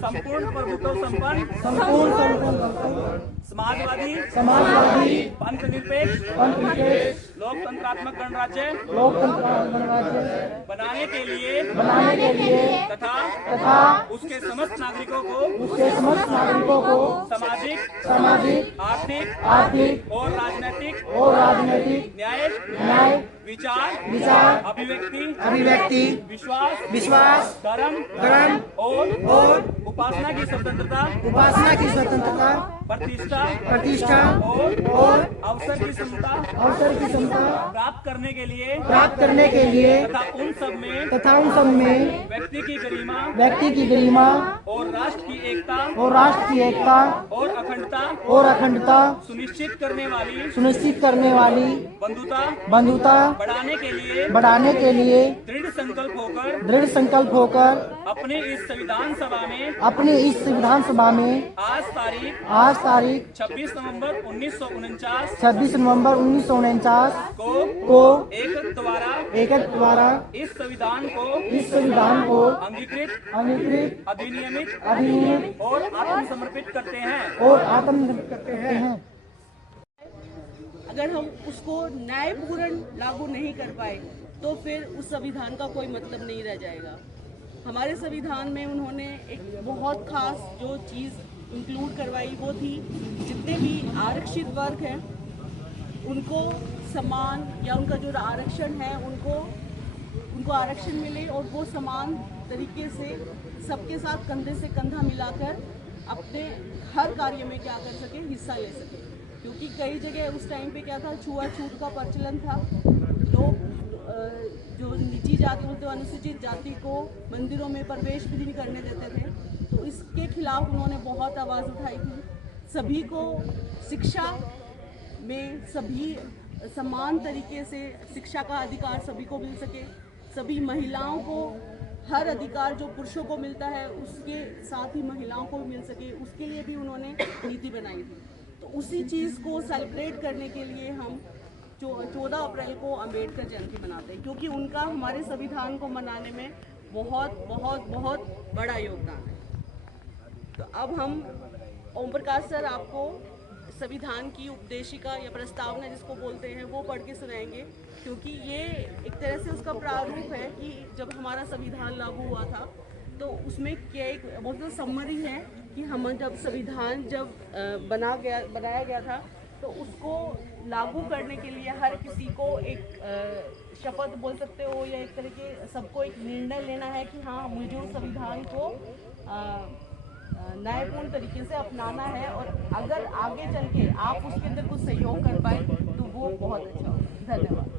संपूर्ण प्रभुत्व संपन्न समाजवादी पंथ निरपेक्ष लोकतंत्रात्मक गणराज्य बनाने के लिए तथा उसके समस्त नागरिकों को सामाजिक आर्थिक और राजनीतिक न्याय विचार अभिव्यक्ति विश्वास धर्म और उपासना की स्वतंत्रता प्रतिष्ठा और अवसर की समता प्राप्त करने के लिए तथा उन सब में व्यक्ति की गरिमा और राष्ट्र की एकता और अखंडता सुनिश्चित करने वाली बंधुता बढ़ाने के लिए दृढ़ संकल्प होकर अपने इस संविधान सभा में आज तारीख 26 नवंबर 1949 को एकक द्वारा इस संविधान को अंगीकृत अधिनियमित और आत्मसमर्पित करते हैं। अगर हम उसको न्यायपूर्ण लागू नहीं कर पाए तो फिर उस संविधान का कोई मतलब नहीं रह जाएगा। हमारे संविधान में उन्होंने एक बहुत खास जो चीज़ इंक्लूड करवाई वो थी जितने भी आरक्षित वर्ग हैं उनको समान या उनका जो आरक्षण है उनको आरक्षण मिले और वो समान तरीके से सबके साथ कंधे से कंधा मिलाकर अपने हर कार्य में क्या कर सके, हिस्सा ले सके। क्योंकि कई जगह उस टाइम पे क्या था, छुआछूत का प्रचलन था। लोग जो निची जाति बोलते हैं अनुसूचित जाति को मंदिरों में प्रवेश भी नहीं करने देते थे, तो इसके खिलाफ उन्होंने बहुत आवाज़ उठाई थी। सभी को शिक्षा में सभी समान तरीके से शिक्षा का अधिकार सभी को मिल सके, सभी महिलाओं को हर अधिकार जो पुरुषों को मिलता है उसके साथ ही महिलाओं को भी मिल सके, उसके लिए भी उन्होंने नीति बनाई थी। तो उसी चीज़ को सेलिब्रेट करने के लिए हम 14 अप्रैल को अम्बेडकर जयंती मनाते हैं, क्योंकि उनका हमारे संविधान को मनाने में बहुत बहुत बहुत बड़ा योगदान है। तो अब हम ओम प्रकाश सर आपको संविधान की उपदेशिका या प्रस्तावना जिसको बोलते हैं वो पढ़ के सुनाएंगे, क्योंकि ये एक तरह से उसका प्रारूप है कि जब हमारा संविधान लागू हुआ था तो उसमें क्या एक बहुत समरी है कि हम जब संविधान बनाया गया था तो उसको लागू करने के लिए हर किसी को एक शपथ बोल सकते हो या एक तरह के सबको एक निर्णय लेना है कि हाँ मुझे उस संविधान को न्यायपूर्ण तरीके से अपनाना है, और अगर आगे चल के आप उसके अंदर कुछ सहयोग कर पाए तो वो बहुत अच्छा होगा। धन्यवाद।